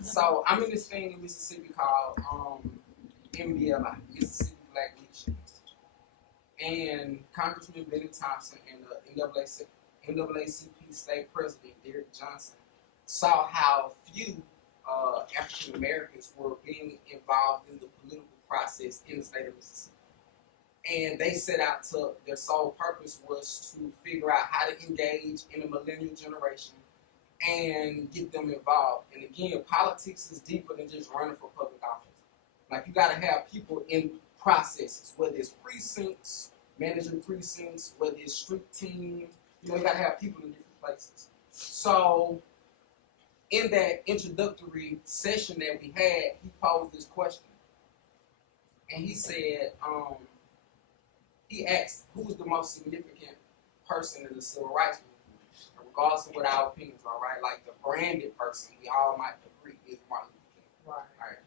So I'm in this thing in Mississippi called MBLI, Mississippi Black Leadership Institute. And Congressman Benny Thompson and the NAACP state president, Derrick Johnson, saw how few African Americans were being involved in the political process in the state of Mississippi. And they set out to, their sole purpose was to figure out how to engage in the millennial generation and get them involved. And again, politics is deeper than just running for public office. Like, you got to have people in processes, whether it's precincts, managing precincts, whether it's street teams, you got to have people in different places. So in that introductory session that we had, he posed this question. And he said, he asked, who's the most significant person in the civil rights movement, regardless of what our opinions are, right? Like, the branded person, we all might agree, is Martin Luther King. Right.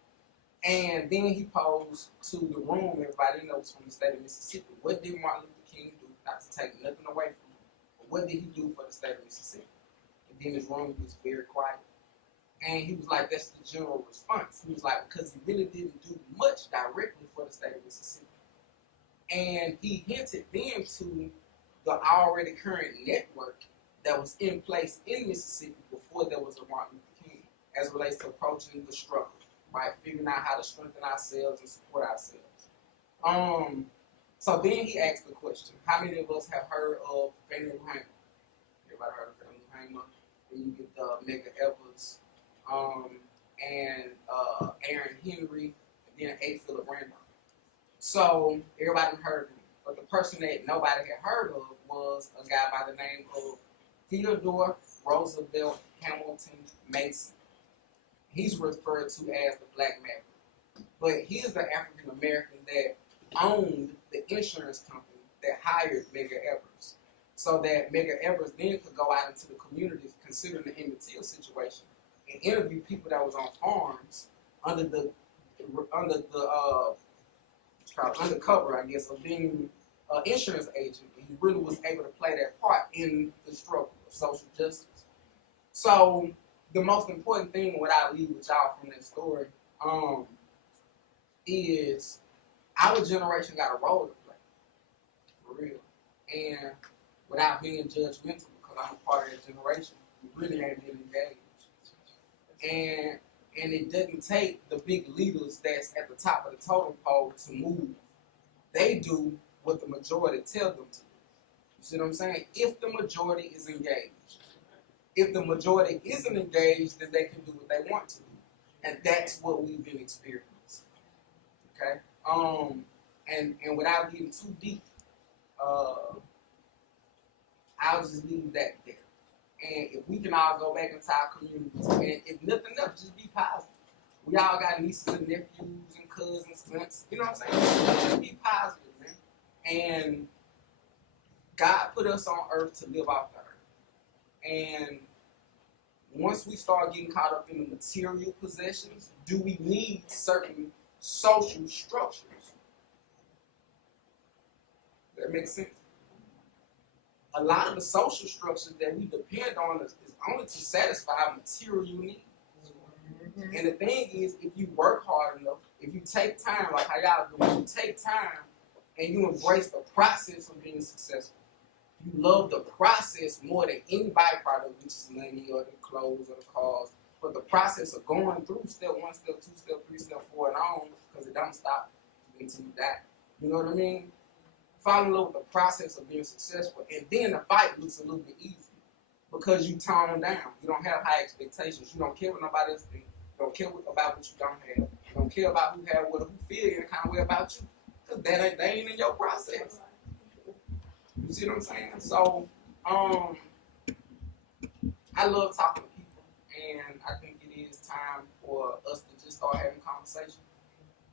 And then he posed to the room, everybody knows from the state of Mississippi, what did Martin Luther King do? Not to take nothing away from him, but what did he do for the state of Mississippi? And then his room was very quiet. And he was like, that's the general response. He was like, because he really didn't do much directly for the state of Mississippi. And he hinted then to the already current network that was in place in Mississippi before there was a Martin Luther King, as it relates to approaching the struggle, right? Figuring out how to strengthen ourselves and support ourselves. So then he asked the question, how many of us have heard of Fannie Lou Hamer? Everybody heard of Fannie Lou Hamer? Then you get Medgar Evers, and Aaron Henry, and then A. Philip Randolph. So everybody heard of him. But the person that nobody had heard of was a guy by the name of Theodore Roosevelt Hamilton Mason. He's referred to as the Black Maverick. But he's the African American that owned the insurance company that hired Medgar Evers. So that Medgar Evers then could go out into the communities, considering the Emmett Till situation, and interview people that was on farms undercover, I guess, of being an insurance agent. And he really was able to play that part in the struggle of social justice. So the most important thing, what I leave with y'all from that story, is our generation got a role to play, for real. And without being judgmental, because I'm a part of that generation, we really ain't been engaged. And it doesn't take the big leaders that's at the top of the totem pole to move. They do what the majority tell them to do. You see what I'm saying? If the majority is engaged. If the majority isn't engaged, then they can do what they want to do. And that's what we've been experiencing. Okay? And without getting too deep, I'll just leave that there. And if we can all go back into our communities, and if nothing else, just be positive. We all got nieces and nephews and cousins, aunts, you know what I'm saying? Just be positive, man. And God put us on earth to live off the earth. And once we start getting caught up in the material possessions, do we need certain social structures? That makes sense? A lot of the social structures that we depend on is only to satisfy material needs. Mm-hmm. And the thing is, if you work hard enough, if you take time, like how y'all do, if you take time and you embrace the process of being successful, you love the process more than any byproduct, which is money or the clothes or the cars, but the process of going through step 1, step 2, step 3, step 4, and on, because it don't stop until you die. You know what I mean? Fall in love with the process of being successful, and then the fight looks a little bit easier because you tone down. You don't have high expectations. You don't care what nobody else thinks. You don't care about what you don't have. You don't care about who have what, who feel any kind of way about you, because that ain't in your process. You see what I'm saying? So, I love talking to people, and I think it is time for us to just start having conversations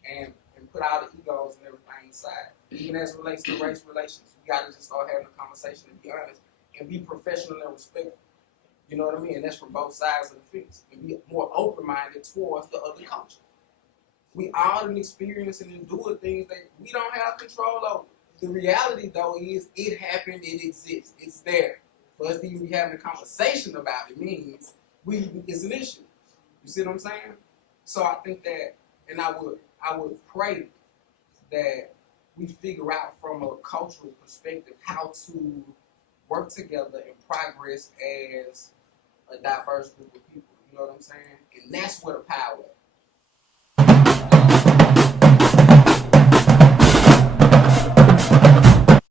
and put all the egos and everything aside. Even as it relates to race relations, we got to just start having a conversation and be honest and be professional and respectful. You know what I mean? And that's from both sides of the fence. And be more open-minded towards the other culture. We all done experience and endure things that we don't have control over. The reality, though, is it happened, it exists, it's there. For us to even be having a conversation about it means it's an issue. You see what I'm saying? So I think that, and I would pray that we figure out from a cultural perspective how to work together and progress as a diverse group of people. You know what I'm saying? And that's where the power is.